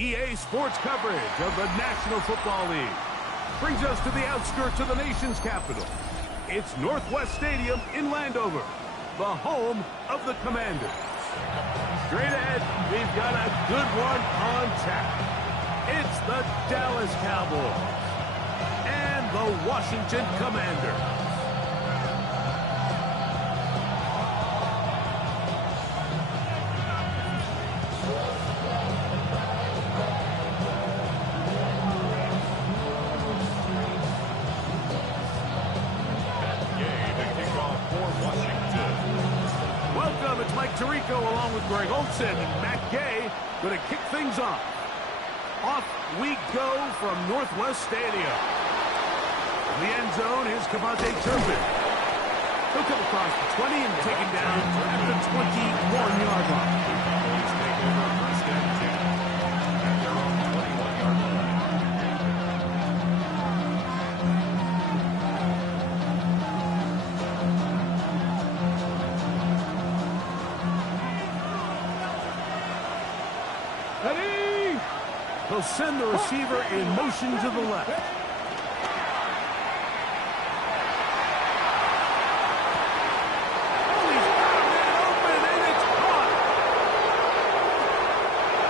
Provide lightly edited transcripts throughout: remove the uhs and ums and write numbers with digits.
EA Sports coverage of the National Football League brings us to the outskirts of the nation's capital. It's Northwest Stadium in Landover, the home of the Commanders. Straight ahead, we've got a good one on tap. It's the Dallas Cowboys and the Washington Commanders. Along with Greg Olsen and Matt Gay going to kick things off. Off we go from Northwest Stadium. In the end zone is Cavante Turpin. He'll come across the 20 and taken down at the 21-yard line. Take over first and 10 at their own 21-yard line. He'll send the receiver in motion to the left. Oh, he's got a man open, and it's caught.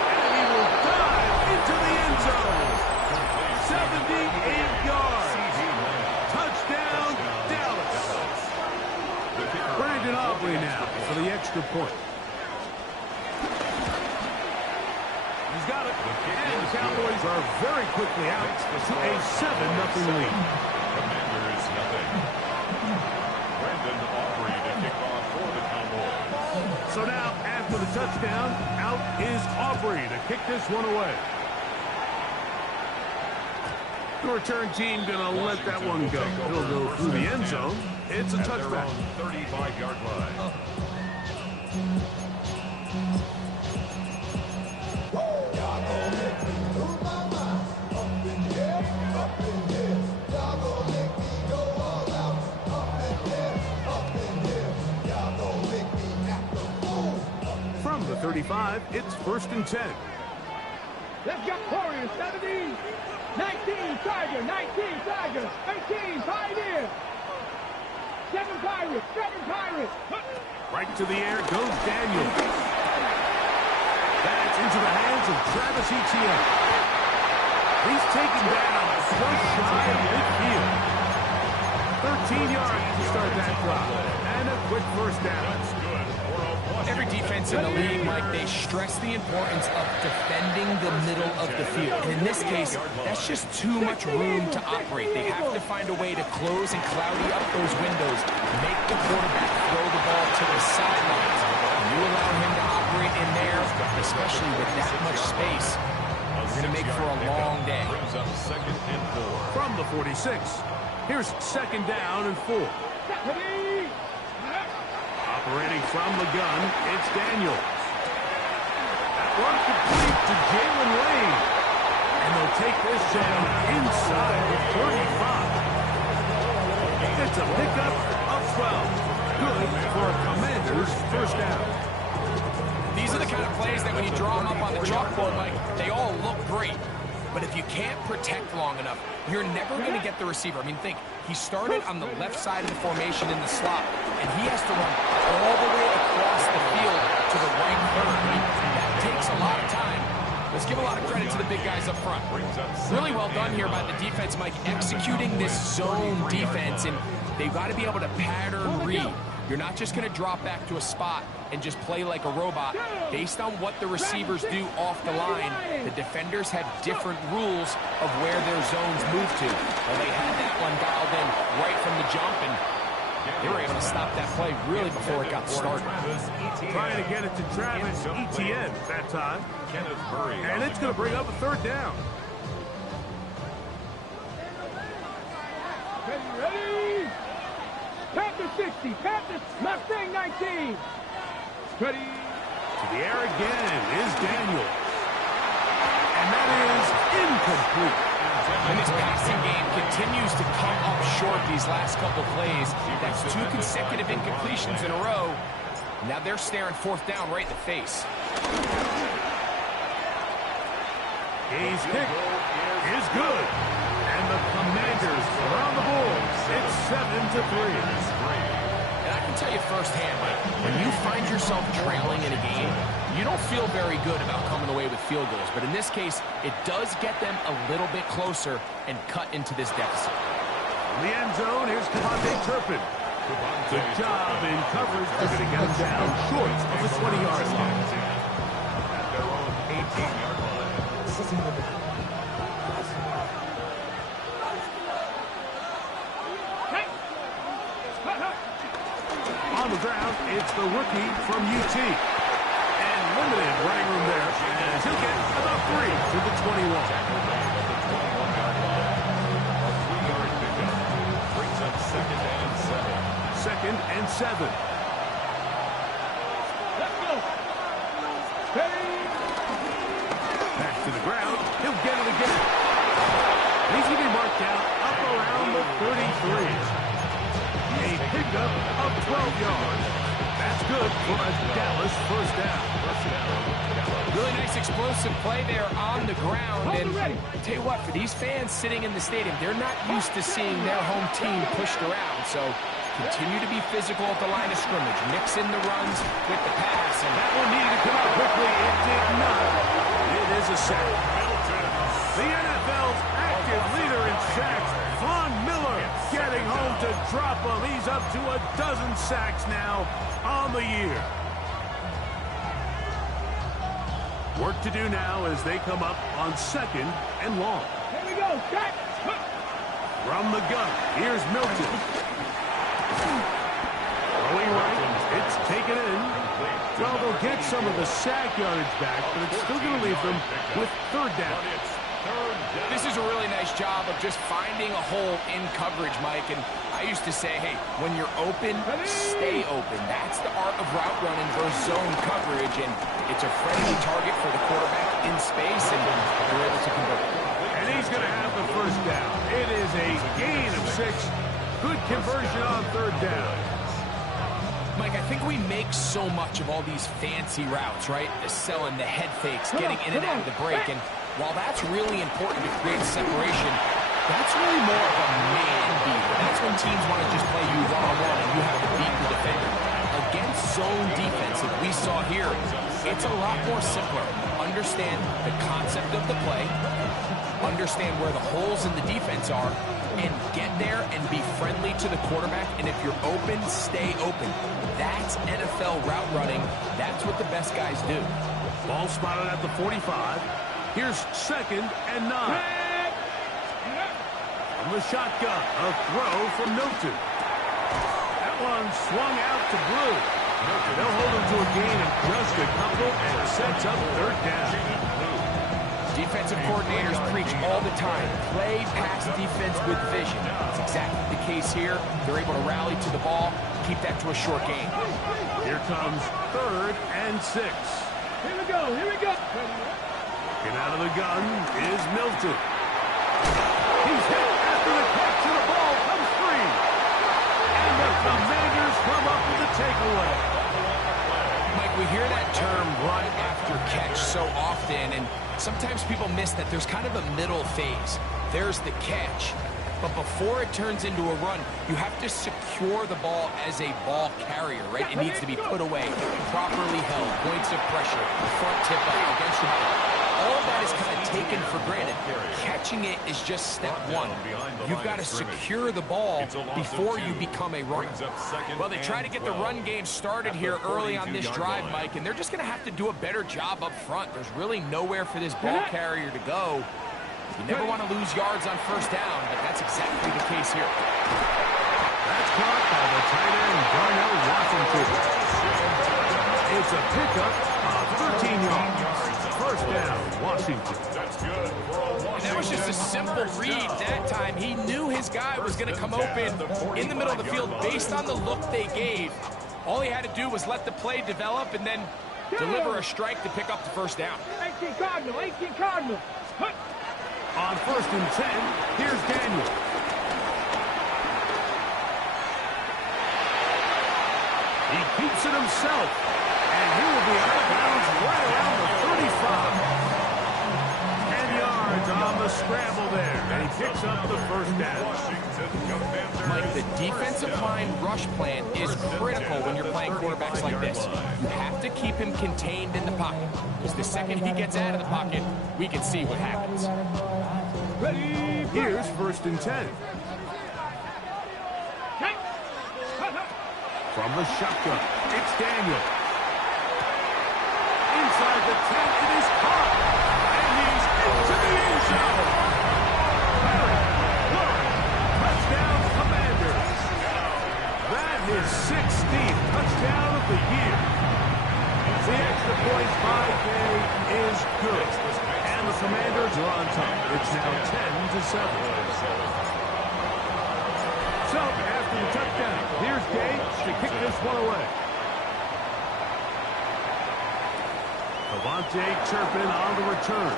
And he will dive into the end zone. 78 yards. Touchdown, Dallas. Brandon Aubrey now for the extra point. Got it. And the Cowboys are very quickly out to a 7-0 lead. Commanders nothing. Brandon Aubrey to kick off for the Cowboys. So now, after the touchdown, out is Aubrey to kick this one away. The return team going to let that one go. He'll go through the end zone. It's a touchback. 35-yard line. From the 35, it's 1st and 10. Let's go, Warriors, 17, 19, Tiger, 19, Tiger, 18, Pioneer, 7 Pirates, 7 Pirates. Right to the air goes Daniel. That's into the hands of Travis Etienne. He's taken down just shy of midfield. 13 yards to start that drive. And a quick first down. Every defense in the league, Mike, they stress the importance of defending the middle of the field. And in this case, that's just too much room to operate. They have to find a way to close and cloudy up those windows, make the quarterback throw the ball to the sidelines. You allow him to operate in there, especially with that much space, you're going to make for a long day. From the 46, here's 2nd down and 4. Operating from the gun, it's Daniels. That run complete to Jalen Lane. And they'll take this down inside the 35. It's a pickup of 12. Good for a Commander's first down. These are the kind of plays that when you draw them up on the chalkboard, Mike, they all look great. But if you can't protect long enough, you're never going to get the receiver. I mean, think, he started on the left side of the formation in the slot, and he has to run all the way across the field to the right third. I mean, that takes a lot of time. Let's give a lot of credit to the big guys up front. Really well done here by the defense, Mike, executing this zone defense, and they've got to be able to pattern read. You're not just going to drop back to a spot and just play like a robot. Based on what the receivers do off the line, the defenders have different rules of where their zones move to. Well, they had that one dialed in right from the jump, and they were able to stop that play really before it got started. Trying to get it to Travis Etienne that time. And it's going to bring up a 3rd down. Ready? Panther 60, Panther Mustang 19. Ready? To the air again is Daniels. And that is incomplete. And this passing game continues to come up short these last couple plays. That's 2 consecutive incompletions in a row. Now they're staring 4th down right in the face. He's kicked. Is good. And the Commanders are on the board. It's 7-3. And I can tell you firsthand, Mike, when you find yourself trailing in a game, you don't feel very good about coming away with field goals. But in this case, it does get them a little bit closer and cut into this deficit. In the end zone, here's Devontae Turpin. Good job in coverage. They're going to get him down short of the 20-yard line. At their own 18-yard line. On the ground, it's the rookie from UT. And limited running room there, as he'll get about 3 to the 21. Second and 7. Let's go. Ready. Back to the ground. He'll get it again. He's going to be marked down up around the 33. A pickup of 12 yards. That's good for a Dallas first down. Really nice explosive play there on the ground. And I'll tell you what, for these fans sitting in the stadium, they're not used to seeing their home team pushed around. So continue to be physical at the line of scrimmage. Mix in the runs with the pass. And That one needed to come out quickly. It did not. It is a sack. The NFL's active leader in sacks, Von Miller, getting home to drop him. He's up to a dozen sacks now on the year. Work to do now as they come up on 2nd and long. Here we go. Jack. From the gun, here's Milton. Throwing right, it's taken in. Well, they'll get some of the sack yardage back, but it's still going to leave them with 3rd down. this is a really nice job of just finding a hole in coverage, Mike. And I used to say, hey, when you're open, stay open. That's the art of route running versus zone coverage. And it's a friendly target for the quarterback in space, and they're able to convert. And he's going to have the first down. It is a gain of 6. Good conversion on 3rd down. Mike, I think we make so much of all these fancy routes, right? The selling, the head fakes, getting in and out of the break. And while that's really important to create separation, that's really more of a man beat. That's when teams want to just play you one-on-one and you have to beat the defender. Against zone defense, like we saw here, it's a lot more simpler. Understand the concept of the play, understand where the holes in the defense are, and get there and be friendly to the quarterback. And if you're open, stay open. That's NFL route running. That's what the best guys do. Ball spotted at the 45. Here's 2nd and 9. From the shotgun, a throw from Milton. That one swung out to Blue. They'll hold him to a gain of just a couple, and it sets up 3rd down. Defensive coordinators preach all the time, play pass defense with vision. That's exactly the case here. They're able to rally to the ball, keep that to a short gain. Here comes 3rd and 6. Here we go. Here we go. Get out of the gun is Milton. He's hit after the catch, and the ball comes free. And the Commanders come up with the takeaway. Mike, we hear that term run after catch so often, and sometimes people miss that there's kind of a middle phase. There's the catch, but before it turns into a run, you have to secure the ball as a ball carrier, right? It needs to be put away, properly held, points of pressure, front tip up against your ball. All of that is kind of taken for granted. Catching it is just step one. You've got to secure the ball before you become a runner. Well, they try to get the run game started here early on this drive, Mike, and they're just going to have to do a better job up front. There's really nowhere for this ball carrier to go. You never want to lose yards on 1st down, but that's exactly the case here. That's caught by the tight end, Darnell Washington. It's a pickup of 13 yards. 1st down, Washington. That's good. And that was just a simple read that time. He knew his guy was going to come open in the middle of the field based on the look they gave. All he had to do was let the play develop and then deliver a strike to pick up the 1st down. 18 Cardinal, 18 Cardinal. On 1st and 10, here's Daniel. He keeps it himself, and he will be out of bounds right around the 35. And the on the scramble there, and he picks up the first down. Mike, the defensive line rush plan is critical when you're playing quarterbacks like this. You have to keep him contained in the pocket, because the second he gets out of the pocket, we can see what happens. Here's 1st and 10. From the shotgun, it's Daniel. Inside the 10, it is caught. And he's into the end zone. Touchdown, Commanders. That is 16th touchdown of the year. The extra point by Day is good. And the Commanders are on top. It's now 10-7. So, after the touchdown, here's Gage to kick this one away. Devontae Turpin on the return.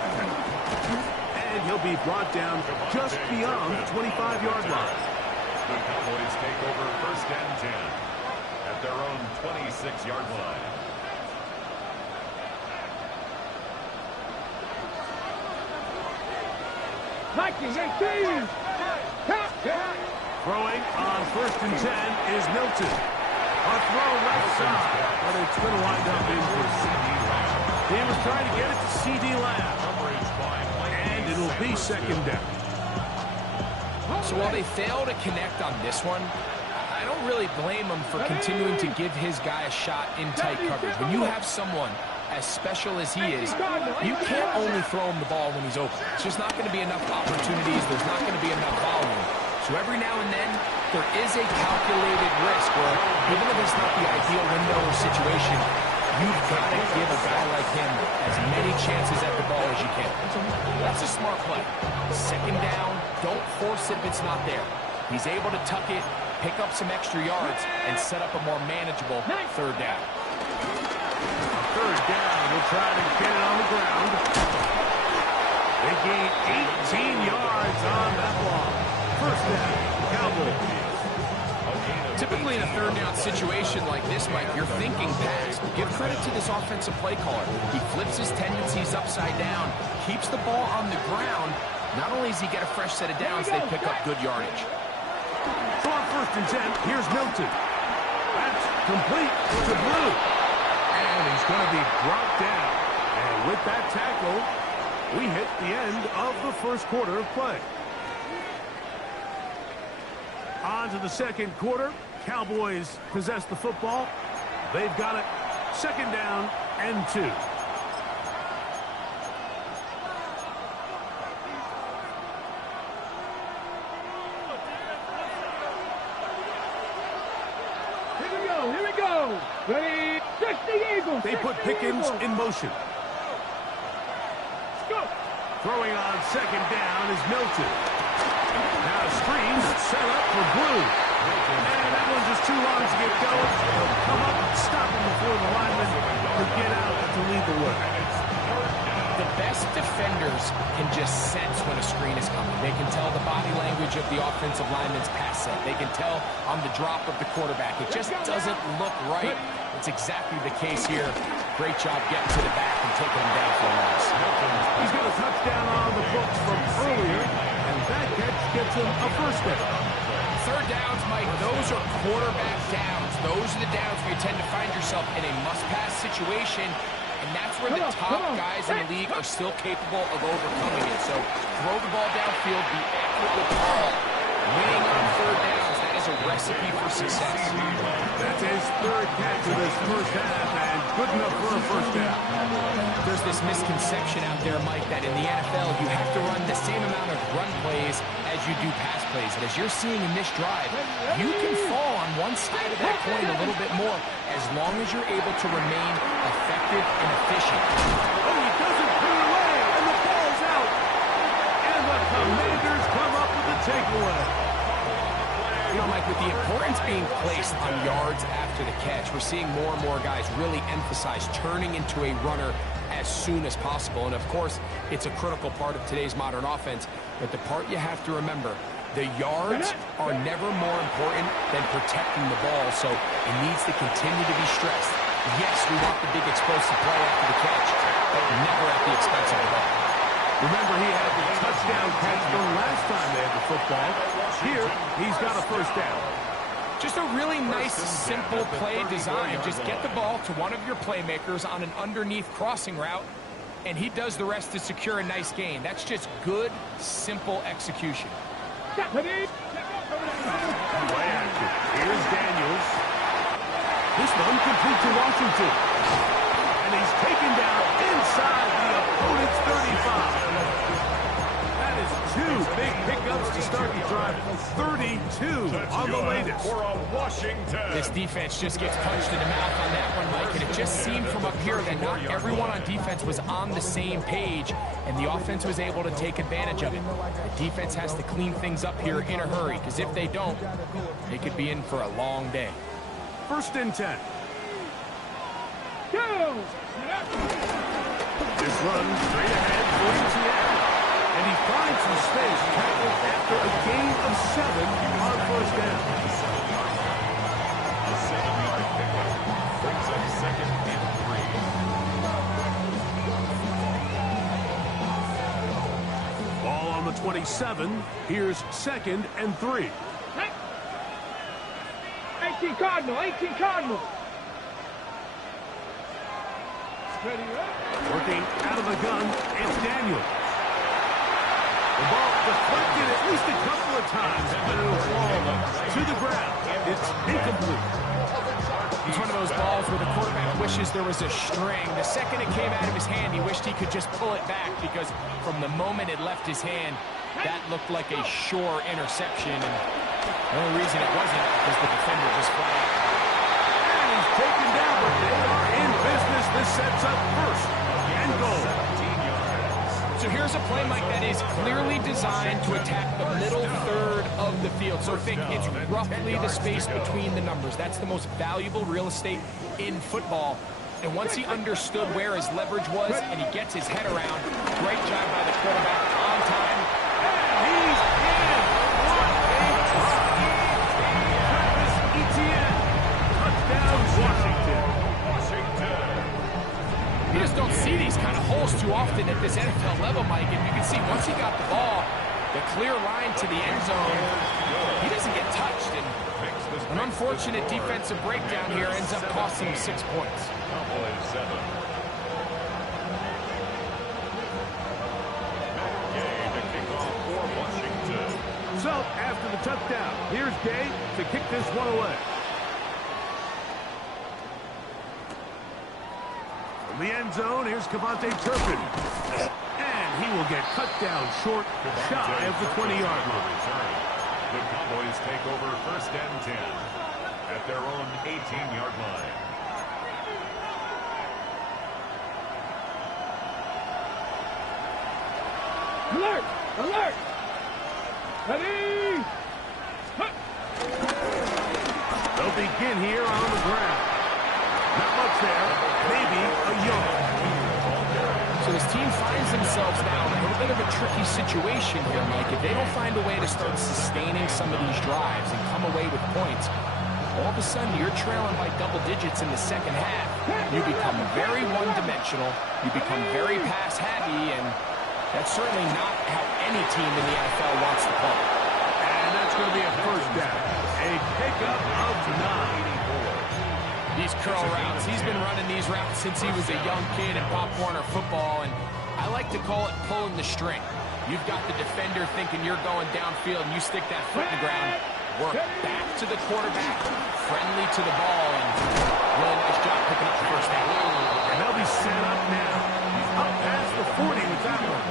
And he'll be brought down just beyond the 25-yard line. The Cowboys take over 1st and 10 at their own 26-yard line. Vikings, 18! Throwing on 1st and 10 is Milton. A throw left side, but it's going to wind up incomplete. He was trying to get it to C.D. Lamb. And it'll be 2nd down. So while they fail to connect on this one, I don't really blame him for continuing to give his guy a shot in tight coverage. When you have someone as special as he is, you can't only throw him the ball when he's open. It's just not going to be enough opportunities. There's not going to be enough volume. So every now and then, there is a calculated risk where, even if it's not the ideal window or situation, you've got to give a guy like him as many chances at the ball as you can. That's a smart play. 2nd down, don't force it if it's not there. He's able to tuck it, pick up some extra yards, and set up a more manageable 3rd down. 3rd down, we'll try to get it on the ground. They gain 18 yards on that block. 1st down, Cowboys. Typically in a 3rd down situation like this, Mike, you're thinking pass. Give credit to this offensive play caller. He flips his tendencies upside down, keeps the ball on the ground. Not only does he get a fresh set of downs, they pick up good yardage. So on 1st and 10, here's Milton. That's complete to Blue. And he's going to be brought down. And with that tackle, we hit the end of the 1st quarter of play. On to the 2nd quarter. Cowboys possess the football. They've got it. 2nd down and 2. Here we go! Ready, 60 Eagles! They put Pickens in motion. Let's go! Throwing on 2nd down is Milton. Now screens set up for Blue. And that one's just too long to get going. He'll come up and stop him before the lineman can get out to lead the way. The best defenders can just sense when a screen is coming. They can tell the body language of the offensive lineman's pass set. They can tell on the drop of the quarterback. It just doesn't look right. It's exactly the case here. Great job getting to the back and taking him down for a loss. He's got a touchdown on the books from earlier, and that catch gets him a 1st down. 3rd downs, Mike, those are quarterback downs. Those are the downs where you tend to find yourself in a must-pass situation, and that's where the top guys in the league are still capable of overcoming it. So throw the ball downfield, be accurate with the ball. Winning on 3rd downs, that is a recipe for success. That's his 3rd catch of this 1st half, and good enough for a 1st down. There's this misconception out there, Mike, that in the NFL you have to run the same amount of run plays as you do pass plays. And as you're seeing in this drive, you can fall on one side of that coin a little bit more as long as you're able to remain effective and efficient. Oh, he doesn't put it away, and the ball's out. And the Commanders come up with the takeaway. You know, Mike, with the importance being placed on yards after the catch, we're seeing more and more guys really emphasize turning into a runner as soon as possible. And, of course, it's a critical part of today's modern offense. But the part you have to remember, the yards are never more important than protecting the ball, so it needs to continue to be stressed. Yes, we want the big explosive play after the catch, but never at the expense of the ball. Remember, he had the touchdown catch the last time they had the football. Here, he's got a first down. Just a really nice, simple play design. Just get the ball to one of your playmakers on an underneath crossing route, and he does the rest to secure a nice gain. That's just good, simple execution. Play action. Here's Daniels. This one complete to Washington. And he's taken down inside the opponent's 35. That is two big pickups to start the drive. 32 on the latest. For a Washington. This defense just gets punched in the mouth on that one, Mike, and it just seemed from up here that not everyone on defense was on the same page, and the offense was able to take advantage of it. The defense has to clean things up here in a hurry, because if they don't, they could be in for a long day. 1st and 10. This run straight ahead for ETN. And he finds some space tackled after a gain of 7 on 1st down. A 7-yard pickup brings up 2nd and 3. Ball on the 27. Here's 2nd and 3. 18 Cardinal, 18 Cardinal. Working out of the gun, it's Daniel. The ball deflected at least a couple of times, but it'll fall to the ground. It's incomplete. It's one of those balls where the quarterback wishes there was a string. The second it came out of his hand, he wished he could just pull it back, because from the moment it left his hand, that looked like a sure interception. And the only reason it wasn't was the defender just flat out. And he's taken down, but they are in business. This sets up 1st and goal. So here's a play, Mike, that is clearly designed to attack the middle third of the field. So think it's roughly the space between the numbers. That's the most valuable real estate in football. And once he understood where his leverage was and he gets his head around, great job by the quarterback on time. And he's in. What a drop. Travis Etienne. Touchdown, Washington. You just don't see these kind of holes too often at this NFL level, Mike. And you can see once he got the ball, the clear line to the end zone, he doesn't get touched. And an unfortunate defensive breakdown here ends up costing him 6 points. Cowboys 7. Gay to kick off for Washington. So, after the touchdown, here's Gay to kick this one away. From the end zone, here's Cavante Turpin. And he will get cut down short, shy of the 20-yard line. The Cowboys take over 1st and 10 at their own 18-yard line. Alert! Alert! Ready! They'll begin here on the ground. Not much there. Maybe a yard. So this team finds themselves now in a little bit of a tricky situation here, Mike. If they don't find a way to start sustaining some of these drives and come away with points, all of a sudden you're trailing by double digits in the second half. You become very one-dimensional. You become very pass-heavy, and that's certainly not how any team in the NFL wants to play. And that's going to be a first down. A pickup of 9. These curl routes, he's been running these routes since he was a young kid in Pop Warner football, and I like to call it pulling the string. You've got the defender thinking you're going downfield, and you stick that foot in the ground, work back to the quarterback, friendly to the ball, and really nice job picking up the first down. And they'll be set up now. He's up past the 40 with that one.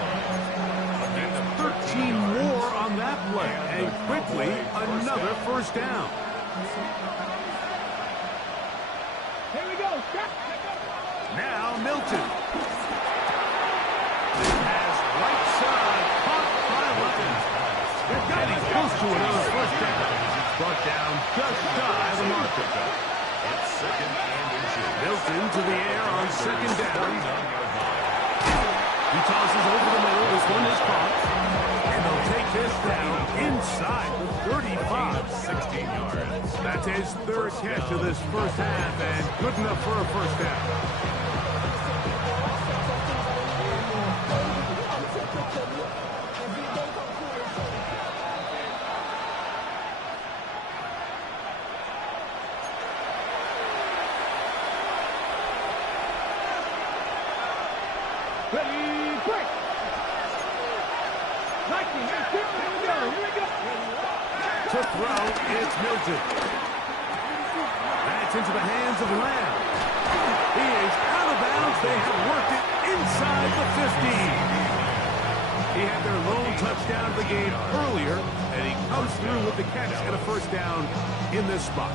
And 13 more on that play, and quickly another first down. Here we go. Now Milton. This has right side caught by Levin. They're getting close to another first down. Brought down just shy of the marker. It's 2nd and 2. Milton to the air on 2nd down. He tosses over the middle. This one is caught. And they'll take this down inside the 35. 16 yards. That's his 3rd catch of this first half, and good enough for a first down. To throw, it's Milton. That's into the hands of Lamb. He is out of bounds. They have worked it inside the 15. He had their lone touchdown of the game earlier, and he comes through with the catch and a first down in this spot.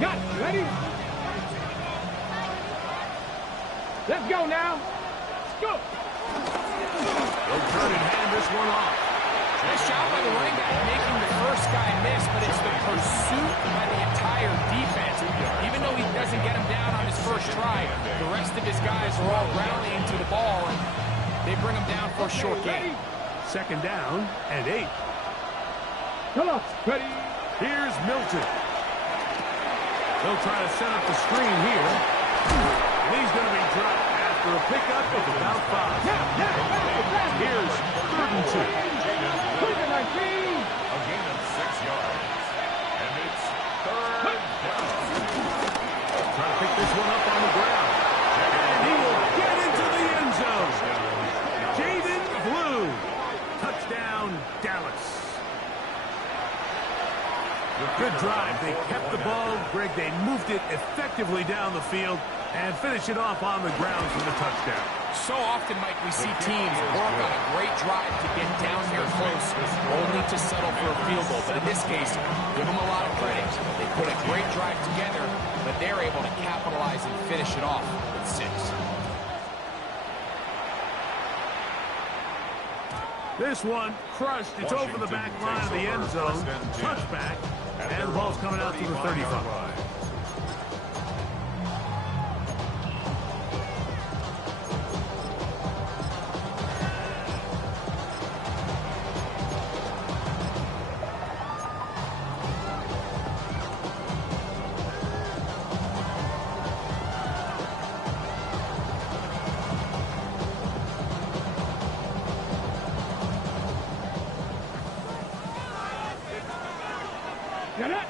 Got it. Ready? Let's go now. Let's go. They'll turn and hand this one off. Nice job by the running back making the first guy miss, but it's the pursuit by the entire defense. Even though he doesn't get him down on his first try, the rest of his guys are all rallying to the ball, and they bring him down for a short gain. Second down and 8. Come on. Ready? Here's Milton. They'll try to set up the screen here. And he's going to be dropped after a pickup of about 5. Here's 3rd and 2. A gain of 6 yards. And it's 3rd down. Trying to pick this one up on the ground. And he will get into the end zone. Jaden Blue. Touchdown, Dallas. Good drive. They kept the ball. Greg, they moved it effectively down the field and finish it off on the ground for the touchdown. So often, Mike, we see teams work on a great drive to get down here close, only to settle for a field goal. But in this case, give them a lot of credit. They put a great drive together, but they're able to capitalize and finish it off with 6. This one crushed. It's over the back line of the end zone. Touchback. And the ball's coming out to the 35. Get it?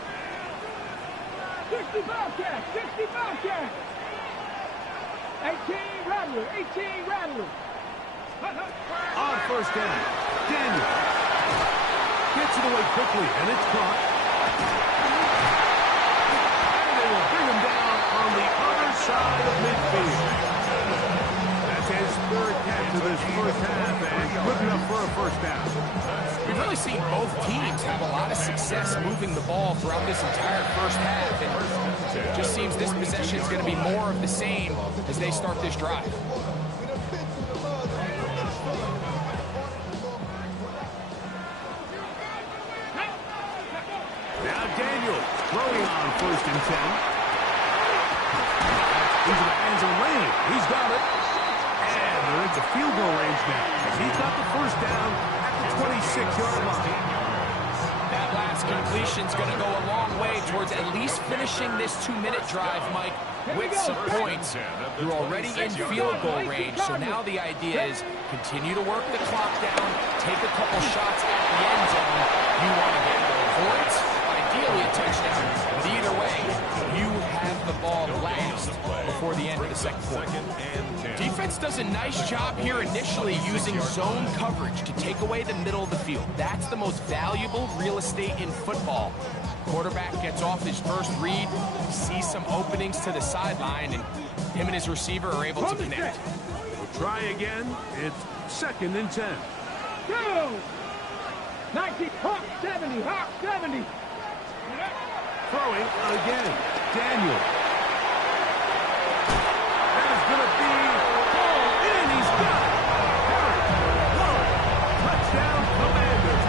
60 Bobcat, 60 Bobcat. 18 Rattler, 18 Rattler. On first down, Daniel gets it away quickly, and it's caught. And they will bring him down on the other side of midfield. That's his 3rd catch of this first half, and good enough for a first down. We've really seen both teams have a lot of success moving the ball throughout this entire first half, and it just seems this possession is going to be more of the same as they start this drive. Now Daniel throwing on 1st and 10. Into the hands of Lane. He's got it. And they're into field goal range now. He's got the first down at the 26-yard line. That last completion's going to go a long way towards at least finishing this 2-minute drive, Mike, with some points. You're already in field goal range, so now the idea is continue to work the clock down, take a couple shots at the end zone. You want to get points, ideally a touchdown, but either way, you have the ball last before the end of the second quarter. Defense does a nice job here initially using zone coverage to take away the middle of the field. That's the most valuable real estate in football. Quarterback gets off his first read, sees some openings to the sideline, and him and his receiver are able to connect. We'll try again. It's 2nd and 10. Go! 19, Hawk 70, Hawk 70. Throwing again. Daniel. That is going to be called in. He's got it. Touchdown, Commanders.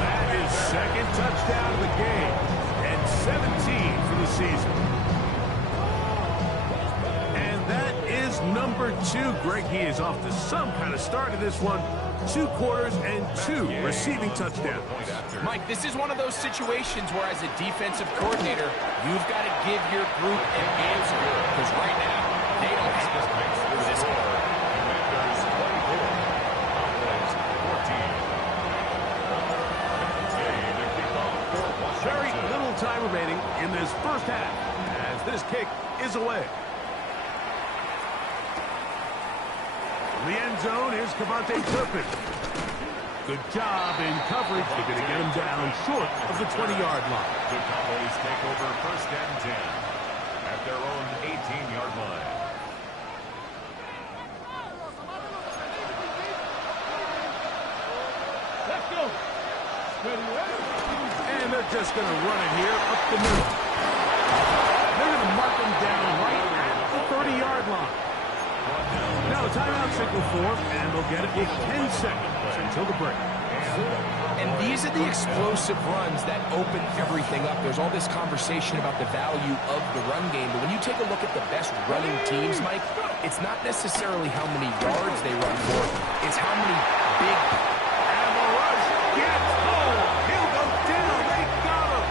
That is 2nd touchdown of the game and 17 for the season. And that is number 2. Greg, he is off to some kind of start in this one. 2 quarters and 2 receiving touchdowns. Mike, this is one of those situations where as a defensive coordinator, you've got to give your group an answer. Because right now, they don't have this score. Very little time remaining in this first half as this kick is away. In the end zone, here's Cavante Turpin. Good job in coverage. They're going to get him down short of the 20-yard line. The Cowboys take over first and 10 at their own 18-yard line. Let's go. And they're just going to run it here up the middle. They're going to mark him down right at the 30-yard line. Now a timeout signal form, and they'll get it with 10 seconds until the break. And these are the explosive runs that open everything up. There's all this conversation about the value of the run game, but when you take a look at the best running teams, Mike, it's not necessarily how many yards they run for, it's how many big... And the rush gets home. He'll go down. They got him.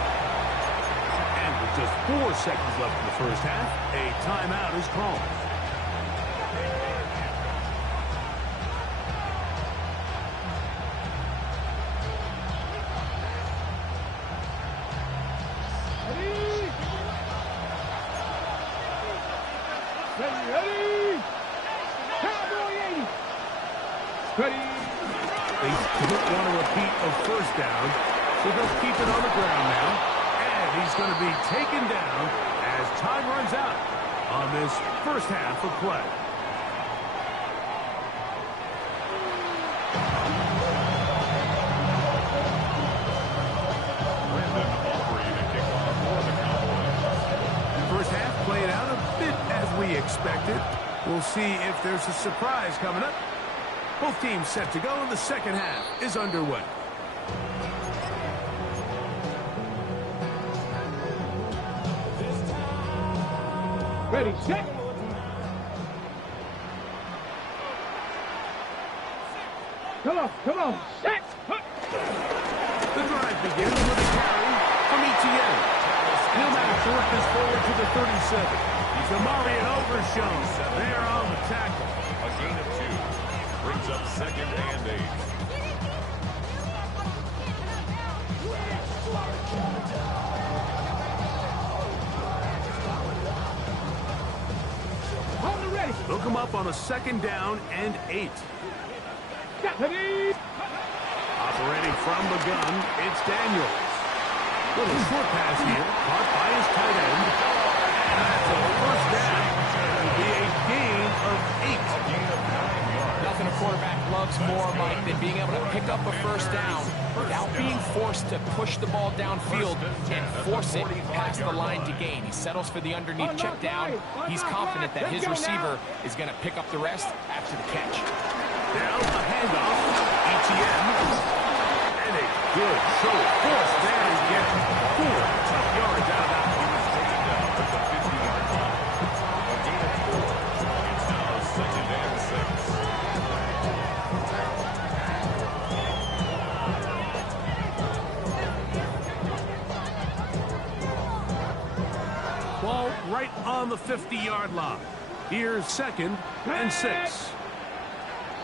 And with just 4 seconds left in the first half, a timeout is called. Ready? Cowboy 80. Ready? They don't want to repeat a first down, so they'll keep it on the ground now. And he's going to be taken down as time runs out on this first half of play. First half played out a bit as we expected. We'll see if there's a surprise coming up. Both teams set to go, and the second half is underway. Ready, set. Come on, set. The drive begins with a carry from ETN. He'll manage to work this forward to the 37. Zamari and Overshown there on the tackle. A gain of 2 brings up second and 8. On the ready. They'll come up on a second down and 8. Ready. Operating from the gun, it's Daniels. Little short pass here, caught by his tight end. And that's a first down. It'll be a gain of 8. A gain of 9 yards. Nothing a quarterback loves more, Mike, than being able to pick up a first down without being forced to push the ball downfield and force it past the line to gain. He settles for the underneath check down. He's confident that his receiver is going to pick up the rest after the catch. Now a handoff, ETN. And a good show of force there to get 4 tough yards out of that one. He was taken down at the 50-yard line. A gain of 4. It's now second and 6. Ball right on the 50-yard line. Here's second and 6.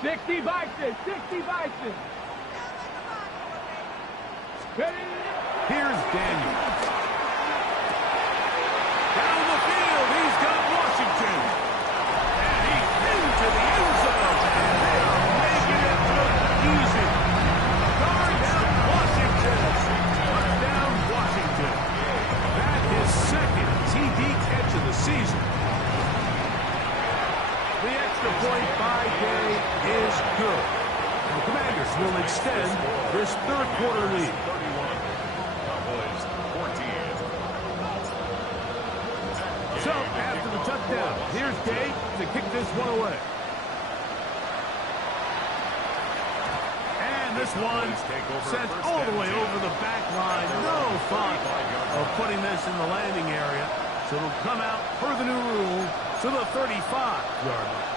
60 Bison. 60 Bison. Ready. Here's Daniels. Down the field, he's got Washington. And he's into the end zone. And they are making it look easy. Guard down Washington. Touchdown Washington. That is second TD catch of the season. The extra point by Day is good. The Commanders will extend this third quarter lead. 31. Cowboys 14. So, after the touchdown, here's Day to kick this one away. And this one sent all the way over the back line. No thought of putting this in the landing area. So it'll come out per the new rule to the 35-yard line.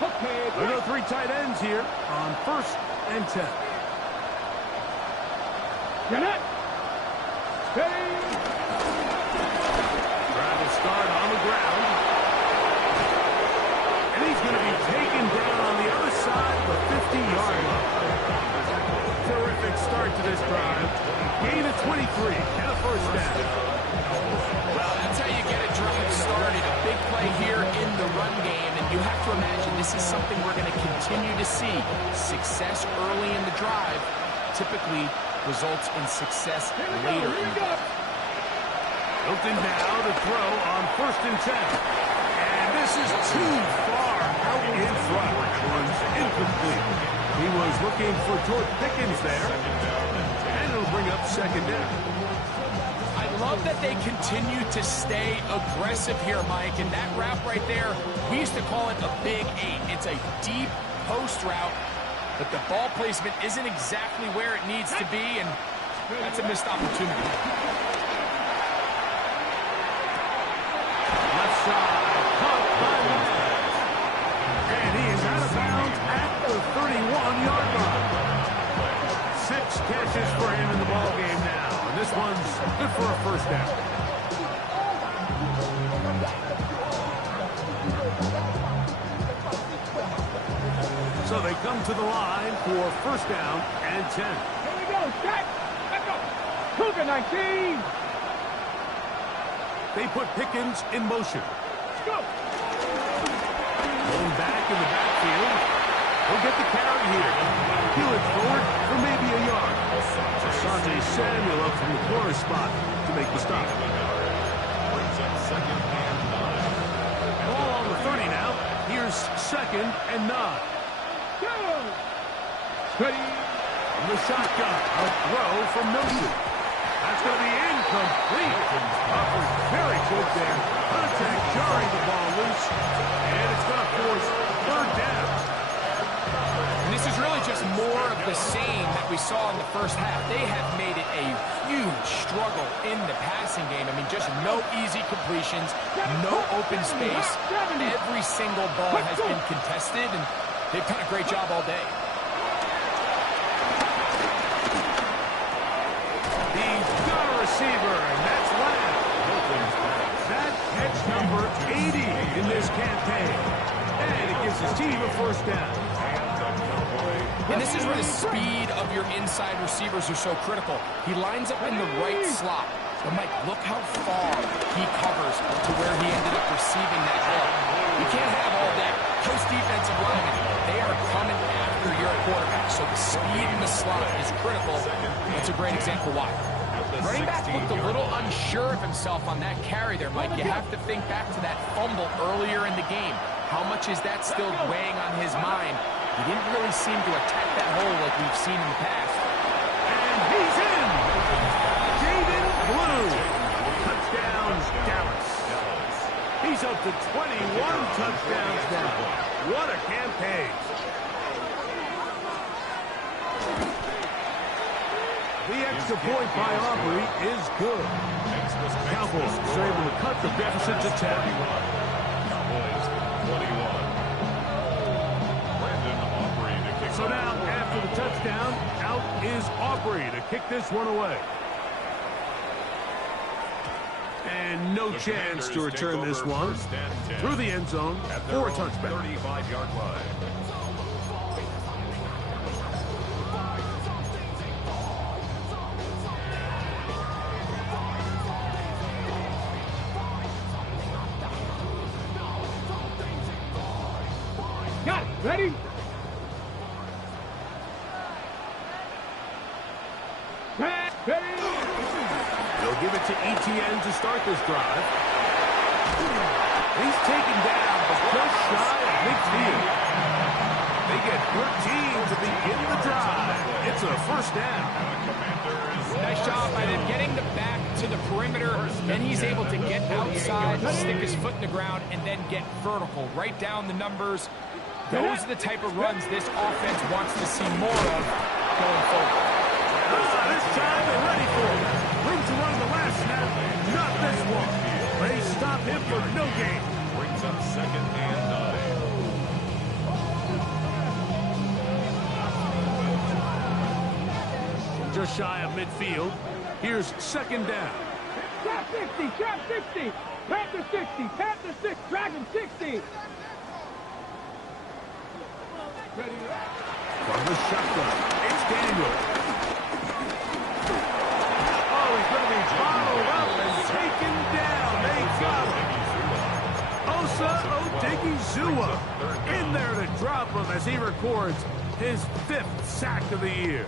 Okay. There are 3 tight ends here on first and 10. Get it. Ready. Travis start on the ground. And he's going to be taken down on the other side of the 50-yard line. Terrific start to this drive. Gain of 23 and a first down. Well, that's how you get a drive started. A big play here in the run game, and you have have to imagine this is something we're going to continue to see. Success early in the drive typically results in success later in the drive. Hilton now to throw on 1st and 10. And this is too far out in front. That one's incomplete. He was looking for George Pickens there. And it'll bring up 2nd down. I love that they continue to stay aggressive here, Mike. And that route right there, we used to call it a big 8. It's a deep post route, but the ball placement isn't exactly where it needs to be, and that's a missed opportunity. Left side, caught by Lance. And he is out of bounds at the 31-yard line. 6 catches for him in the ball game now. And this one's good for a 1st down. So they come to the line for 1st down and 10. Here we go, set, let's go. Cougar 19. They put Pickens in motion. Go. Going back in the backfield. He'll get the carry here. Peel it forward for maybe a yard. Asante Samuel up from the corner spot to make the stop. Ball on the 30 now. Here's 2nd and 9. Go. Ready. From the shotgun. A throw from Milton. That's going to be incomplete. Offers very good there. Contact jarring the ball loose. And it's going to force 3rd down. And this is really just more of the same that we saw in the first half. They have made it a huge struggle in the passing game. I mean, just no easy completions, no open space. Every single ball has been contested, and they've done a great job all day. He's got a receiver, and that's Lamb. That catch number 80 in this campaign. And it gives his team a 1st down. And this is where the speed of your inside receivers are so critical. He lines up in the right slot. But, Mike, look how far he covers to where he ended up receiving that ball. You can't have all that. Those defensive linemen, they are coming after your quarterback. So the speed in the slot is critical. That's a great example why. Running back looked a little unsure of himself on that carry there, Mike. You have to think back to that fumble earlier in the game. How much is that still weighing on his mind? He didn't really seem to attack that hole like we've seen in the past. And he's in! Jaden Blue. Touchdown, Dallas. He's up to 21 touchdowns now. What a campaign. The extra point by Aubrey is good. Cowboys are able to cut the deficit to 10. Cowboys 21. So now, after the touchdown, out is Aubrey to kick this one away. And no chance to return this one through the end zone for a touchback. 35-yard line. Got it. Ready? They'll give it to ETN to start this drive. He's taken down, but just shy of midfield. They get 13 to begin the drive. It's a 1st down. Nice job by them getting the back to the perimeter. Then he's able to get outside, stick his foot in the ground, and then get vertical. Right down the numbers. Those are the type of runs this offense wants to see more of going forward. This time they're ready for it. Room to run the last snap. Not this one. They stop him for no gain. Brings up 2nd and 9. Just shy of midfield. Here's 2nd down. Tap 60, tap 60. Panther 60, Panther 6, Dragon 60. From the shotgun, it's Daniel. Oh, he's going to be bottled up and taken down. They got him. Osa in there to drop him as he records his 5th sack of the year.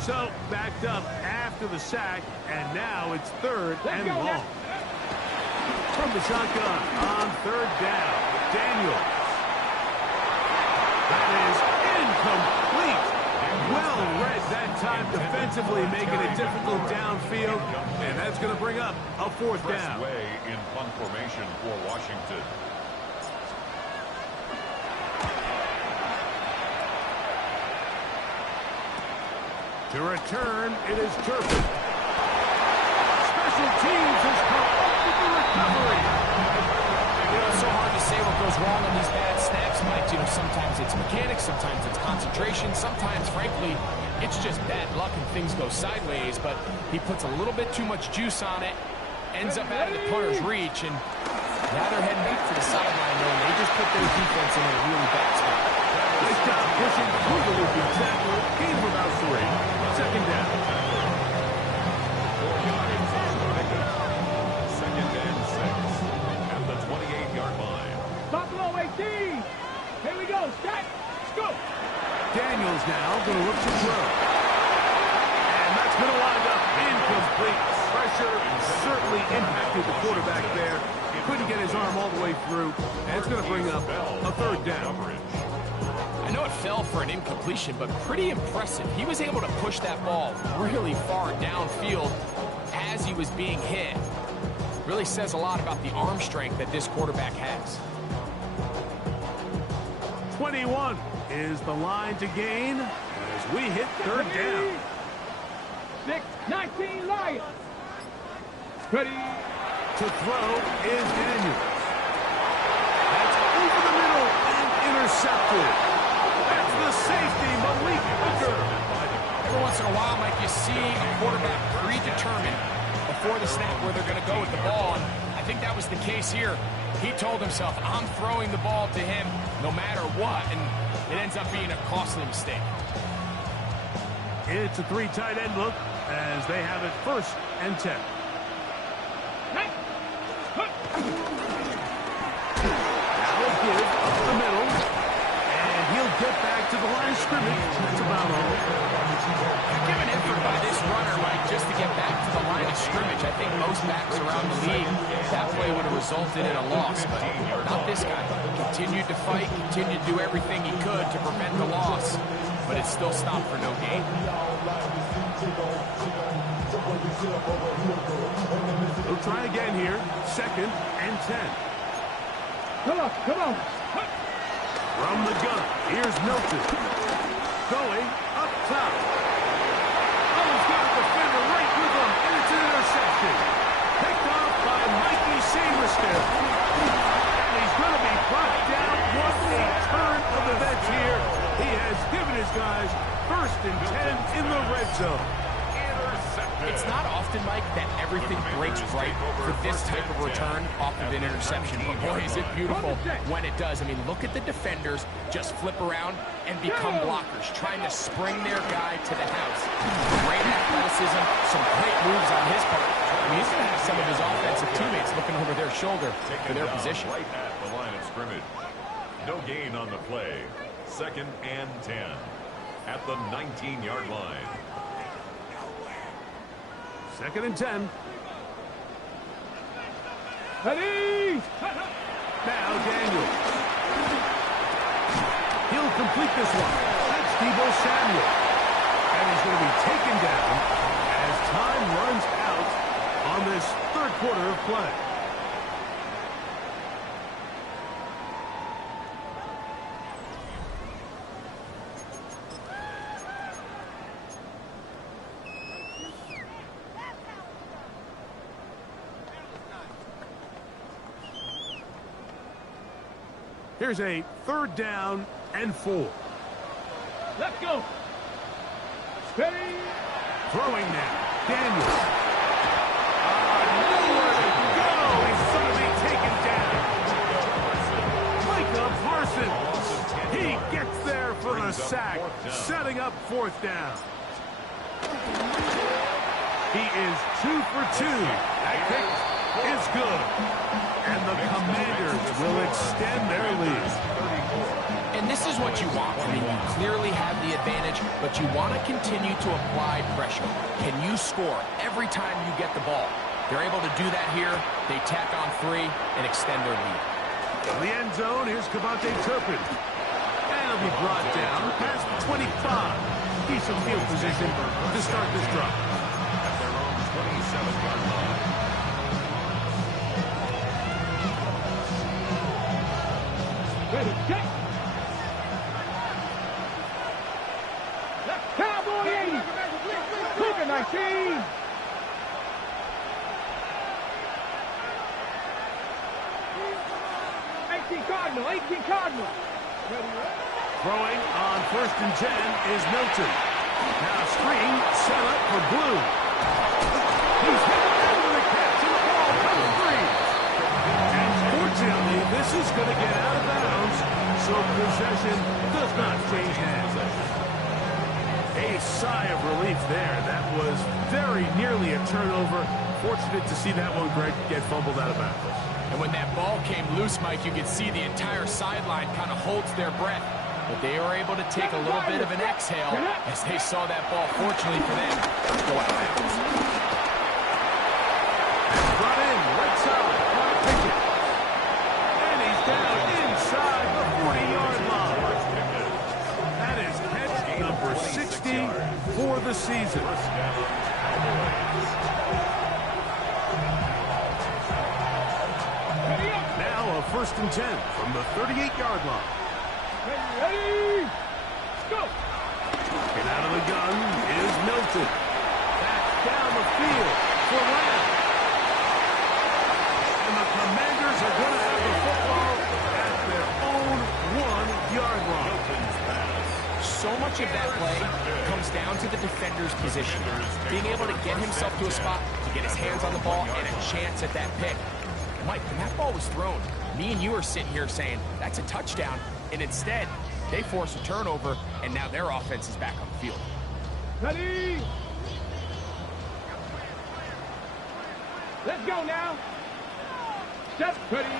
So, backed up after the sack, and now it's 3rd and long. From the shotgun on 3rd down, Daniels. That is incomplete. Well read that time defensively, making it difficult downfield, and that's going to bring up a 4th down. Way in punt formation for Washington. To return, it is Turpin. Special teams has come up with the recovery. You know, it's so hard to say what goes wrong on these bad snaps, Mike. You know, sometimes it's mechanics, sometimes it's concentration, sometimes, frankly, it's just bad luck and things go sideways, but he puts a little bit too much juice on it, ends up out of the punter's reach, and now they're heading back to the sideline, though, and they just put their defense in a really bad spot. Nice job pushing through the looping tackle. Gain of about 3. 2nd down. 2nd and 6 at the 28-yard line. Buffalo 18. Here we go. Set. Let's go. Daniels now going to look to throw. And that's going to wind up incomplete. Pressure certainly impacted the quarterback there. Couldn't get his arm all the way through. And it's going to bring up a 3rd down. I know it fell for an incompletion, but pretty impressive. He was able to push that ball really far downfield as he was being hit. Really says a lot about the arm strength that this quarterback has. 21 is the line to gain as we hit 3rd down. 6-19 Lions. Ready. To throw is Daniels. That's over the middle and intercepted. That's the safety, Malik Hooker. Every once in a while, Mike, you see a quarterback predetermined before the snap where they're going to go with the ball, and I think that was the case here. He told himself, I'm throwing the ball to him no matter what, and it ends up being a costly mistake. It's a 3 tight end look as they have it 1st and 10. Now a give up the middle. He'll get back to the line of scrimmage. That's about all. You're giving effort by this runner, Mike, just to get back to the line of scrimmage. I think most backs around the league, that play would have resulted in a loss, but not this guy. Continued to fight, continued to do everything he could to prevent the loss, but it still stopped for no gain. We'll try again here. 2nd and 10. Come on, come on. From the gun, here's Milton. Going up top. Oh, he's got a defender right with him, and it's an interception. Picked off by Mikey Samerstiff. And he's going to be brought down. What a turn of events here. He has given his guys 1st and 10 in the red zone. It's not often, Mike, that everything breaks right for this type of return off of an interception. But boy, is it beautiful when it does. I mean, look at the defenders just flip around and become blockers, trying to spring their guy to the house. Great athleticism, some great moves on his part. I mean, he's going to have some of his offensive teammates looking over their shoulder for their position. Right at the line of scrimmage. No gain on the play. 2nd and 10 at the 19-yard line. 2nd and 10. Ready. Now Daniels. He'll complete this one. That's Deebo Samuel. And he's going to be taken down as time runs out on this 3rd quarter of play. Here's a 3rd down and 4. Let's go. Steady. Throwing now. Daniels. Nowhere to go. He's going to be taken down. Micah Parsons. He gets there for the sack, setting up 4th down. He is 2 for 2. That kick is good. And the Commanders what you want. I mean, you clearly have the advantage, but you want to continue to apply pressure. Can you score every time you get the ball? They're able to do that here. They tack on 3 and extend their lead. In the end zone, here's Cavante Turpin. And he'll be brought down past 25. Decent field position to start this drive. At their own 27-yard line. Ready, check. Cowboy 80. Cougar 19. Cardinal, 18 Cardinal. Throwing on 1st and 10 is Milton. Now screen set up for Blue. He's headed into the catch and the ball comes free. And fortunately, this is going to get out of bounds, so possession does not change hands. A sigh of relief there. That was very nearly a turnover. Fortunate to see that one, Greg, get fumbled out of bounds. And when that ball came loose, Mike, you could see the entire sideline kind of holds their breath. But they were able to take a little bit of an exhale as they saw that ball, fortunately for them, go out of bounds. Brought in, right side, Pickett. And he's down inside the 40-yard line. That is catch number 60 for the season. Now a 1st and 10 from the 38-yard line. Ready, go. And out of the gun is Milton. Back down the field for Lamb. And the Commanders are going to have the football at their own 1-yard line. So much of that play comes down to the defender's position. Being able to get himself to a spot, to get his hands on the ball, and a chance at that pick. Mike, when that ball was thrown, me and you are sitting here saying, that's a touchdown. And instead, they force a turnover, and now their offense is back on the field. Ready. Let's go now. Step ready.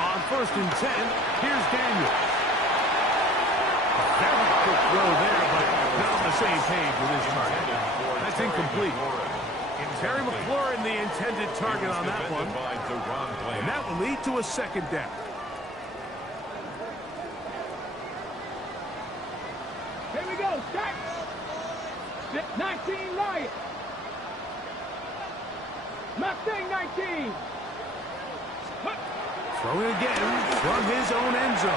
On 1st and 10, here's Daniel. Very quick throw there, but not on the same page with his target. That's incomplete. Terry McLaurin, the intended target on that one. And that will lead to a 2nd down. Here we go, start. 19 Lion. Mustang 19. Throwing again from his own end zone.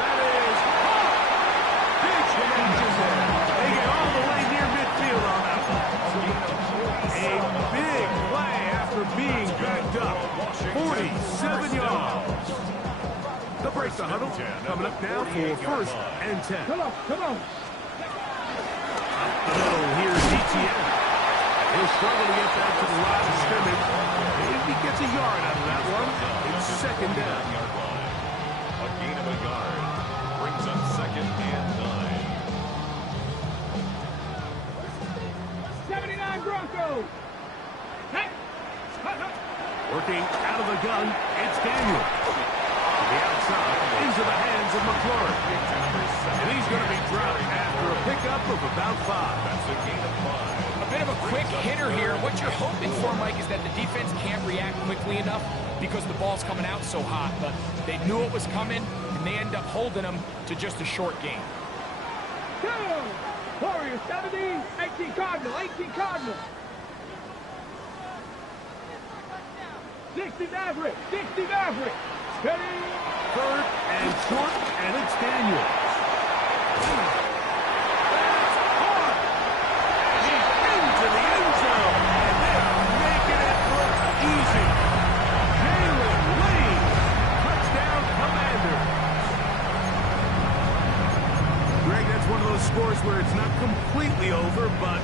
That is big connection there. They get all the way near midfield on that one. A big play after being backed up. 47 yards. They'll break the huddle. Coming up now for 1st and 10. Come on, come on. Up the middle, here's ETN. He'll struggle to get back to the line of scrimmage. If he gets a yard out of that one, it's 2nd down. A gain of a yard brings up 2nd and 9. 79 Broncos. Hey. Working out of the gun, it's Daniel. To the outside, into the hands of McLaurin. And he's going to be dropped after a pickup of about 5. That's a gain of 5. A bit of a quick hitter here. What you're hoping for, Mike, is that the defense can't react quickly enough because the ball's coming out so hot. But they knew it was coming, and they end up holding them to just a short gain. Go. Warriors 70, 18 Cardinal, 18 Cardinal. 60 Maverick, 60 Maverick. Ready. 3rd and short, and it's Daniel. That's hard. And he's into the end zone, and they're making it look easy. Jalen Lee, touchdown Commanders. Greg, that's one of those scores where it's not completely over, but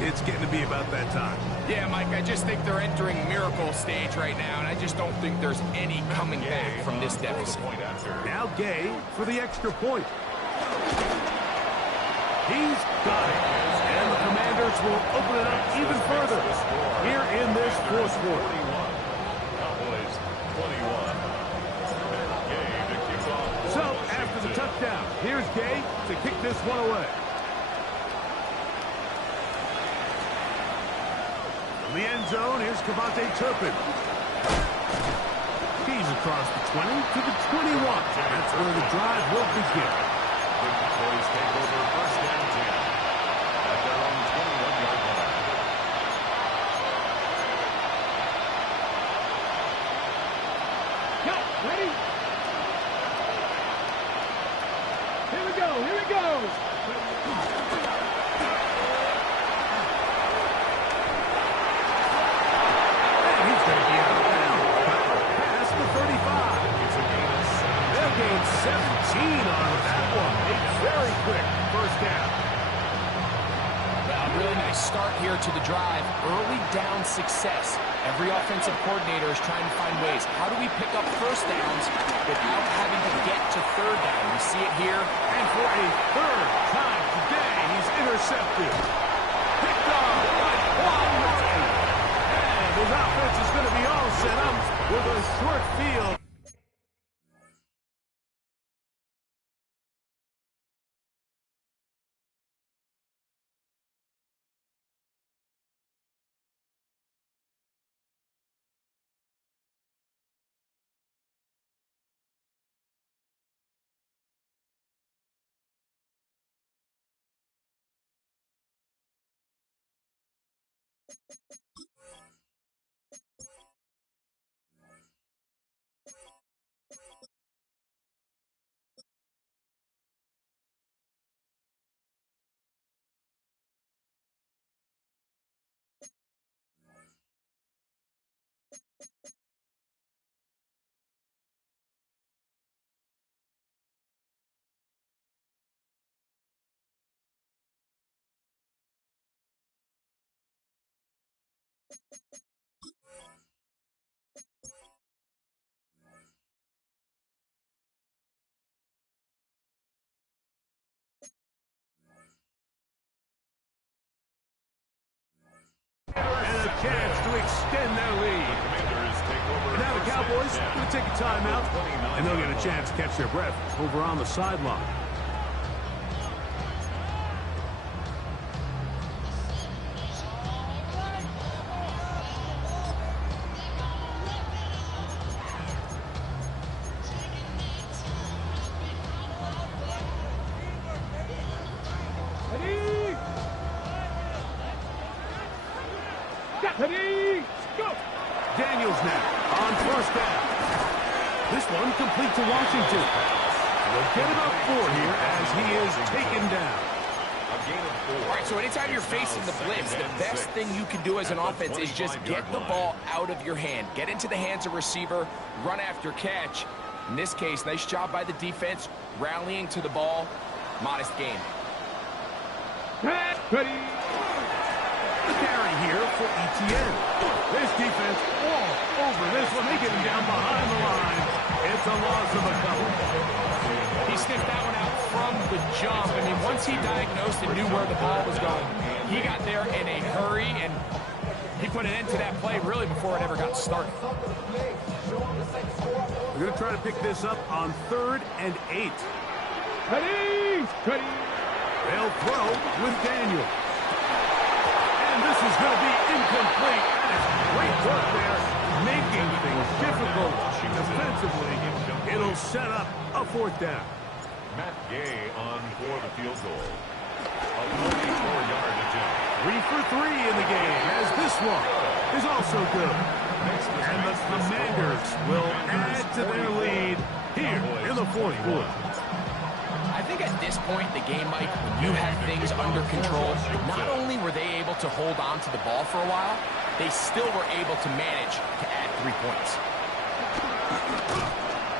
it's getting to be about that time. Yeah, Mike, I just think they're entering miracle stage right now, and I just don't think there's any coming back from this deficit. Now Gay for the extra point. He's got it. And the Commanders will open it up even further here in this 4th quarter. Cowboys 21. Gay Here's Gay to kick this one away. In the end zone, here's Cavante Turpin. He's across the 20 to the 21. That's where the drive will begin. The Cowboys take over first and 10 at their own 21-yard line. Go, ready? Here we go, here we go. And he's going to be out of bounds. Past the 35. It's a gain of 7. They'll gain 17 on that one. A very quick first down. Well, really nice start here to the drive. Early down success. Every offensive coordinator is trying to find ways. How do we pick up first downs without having to get to third down? We see it here. And for a third time today, he's intercepted. Picked off by Quality. And his offense is going to be all set up with a short field. And a chance to extend their lead. Now the Cowboys going to take a timeout, and they'll get a chance to catch their breath over on the sideline. Ready? Ready? Go! Daniels now on first down. This one complete to Washington. They'll get about 4 here as he is taken down. A gain of 4. All right, so anytime you're facing the blitz, the best thing you can do as an offense is just get the ball out of your hand. Get into the hands of receiver, run after catch. In this case, nice job by the defense, rallying to the ball. Modest gain. Ready? The carry here for ETN. This defense all over this one. They get him down behind the line. It's a loss of a couple. He sniffed that one out from the jump. I mean, once he diagnosed and knew where the ball was going, he got there in a hurry, and he put an end to that play really before it ever got started. We're going to try to pick this up on 3rd and 8. Ready? Ready? They'll throw with Daniel. And this is going to be incomplete. That is great work there, making things difficult defensively. It'll set up a 4th down. Matt Gay on for the field goal. A 44-yard attempt. 3 for 3 in the game, as this one is also good. And the Commanders will add to their lead here in the 4th quarter. I think at this point, the game, Mike, when you had things under control, not only were they able to hold on to the ball for a while, they still were able to manage to add 3 points.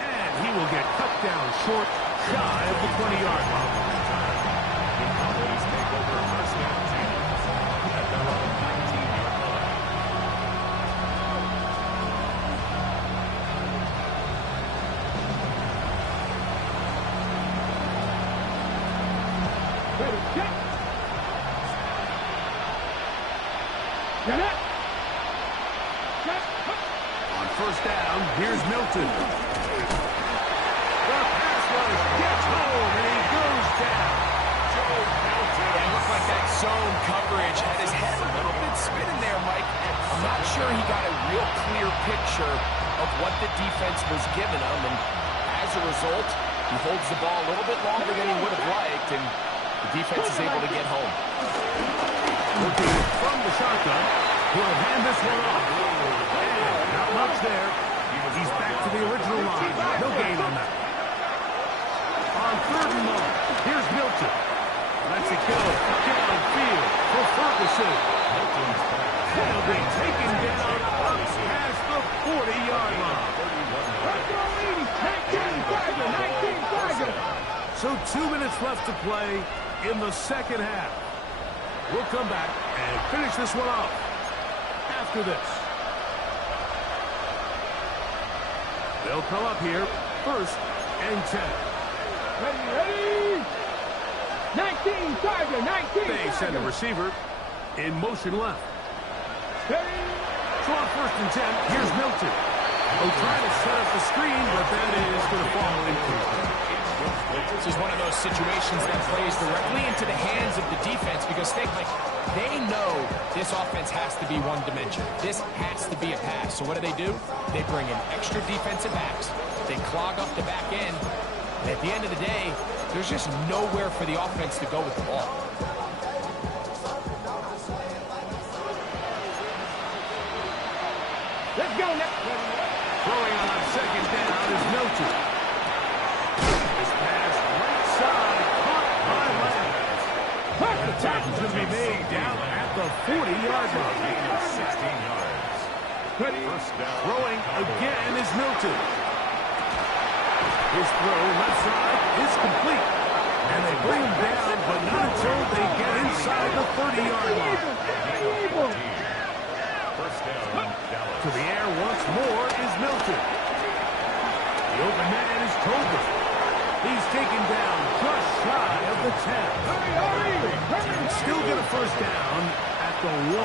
And he will get cut down short, shy of the 20-yard line. The Cowboys take over first and 10 at their own 19-yard line. Ready? Check! Get it! Check! On first down, here's Milton. The pass rush gets home, and he down. It looked like that zone coverage had his head a little bit spinning there, Mike. I'm not sure he got a real clear picture of what the defense was giving him, and as a result, he holds the ball a little bit longer than he would have liked, and the defense is able to get home. Looking from the shotgun, he'll hand this one off. And not much there. He's back to the original line. No gain on that. On 3rd and long, here's Milton. Lets it go downfield for Ferguson. He'll be taken down up past the 40-yard line. So 2 minutes left to play in the second half. We'll come back and finish this one off after this. They'll come up here, 1st and 10. Ready. 19, Tiger, 19. They send a receiver in motion left. So on 1st and 10, here's Milton. Trying to set up the screen, but that is going to fall incomplete. This is one of those situations that plays directly into the hands of the defense because they know this offense has to be one dimension. This has to be a pass. So what do? They bring in extra defensive backs. They clog up the back end. And at the end of the day, there's just nowhere for the offense to go with the ball. Let's go now. Throwing on 2nd down is Milton. This pass right side caught by Lance. The tackle's going to be made down at the 40-yard line. Gain of 16 yards. First down. Throwing again is Milton. His throw left side is complete. And they bring him down, but not until they get inside the 30-yard line. First down, Dallas. To the air once more is Milton. The open man is Tolbert. He's taken down just shy of the 10. Still get a first down at the 1.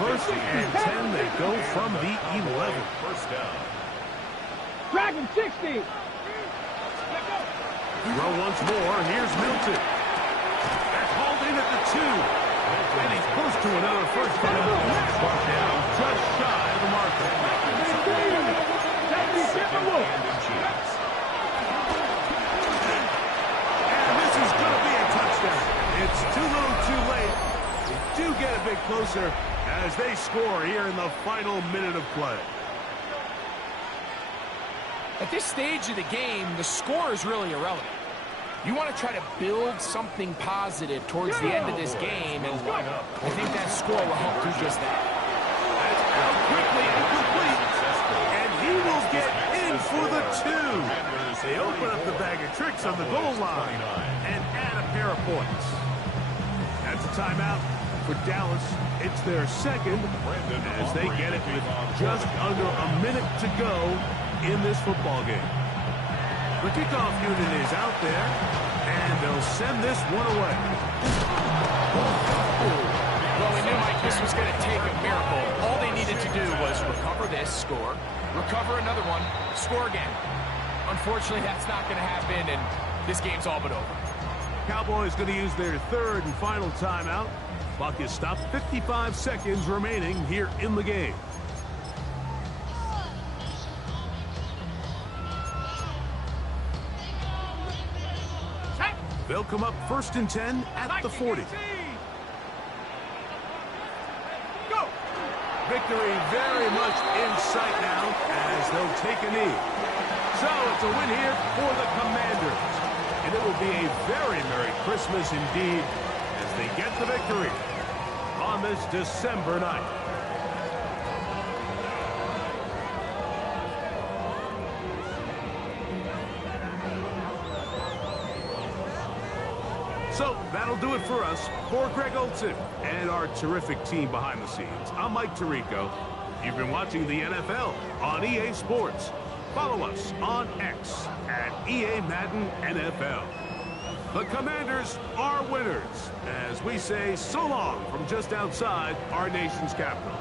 1st and 10, they go from the 11. First down. Dragon 60. Throw once more, here's Milton. That's hauled in at the 2. And he's close to another first down. Brought down just shy of the marker. And this is going to be a touchdown. It's too little too late. They do get a bit closer as they score here in the final minute of play. At this stage of the game, the score is really irrelevant. You want to try to build something positive towards the end of this game, and I think that score will help do just that. That's out quickly and complete. And he will get in for the 2. They open up the bag of tricks on the goal line and add a pair of points. That's a timeout for Dallas. It's their second as they get it with just under a minute to go in this football game. The kickoff unit is out there, and they'll send this one away. Well, we knew, Mike, this was going to take a miracle. All they needed to do was recover this, score, recover another one, score again. Unfortunately, that's not going to happen, and this game's all but over. Cowboys going to use their 3rd and final timeout. Clock is stopped, 55 seconds remaining here in the game. They'll come up 1st and 10 at the 40. Go! Victory very much in sight now as they'll take a knee. So it's a win here for the Commanders. And it will be a very Merry Christmas indeed as they get the victory on this December night. So that'll do it for us. For Greg Olson and our terrific team behind the scenes, I'm Mike Tirico. You've been watching the NFL on EA Sports. Follow us on X at EA Madden NFL. The Commanders are winners as we say so long from just outside our nation's capital.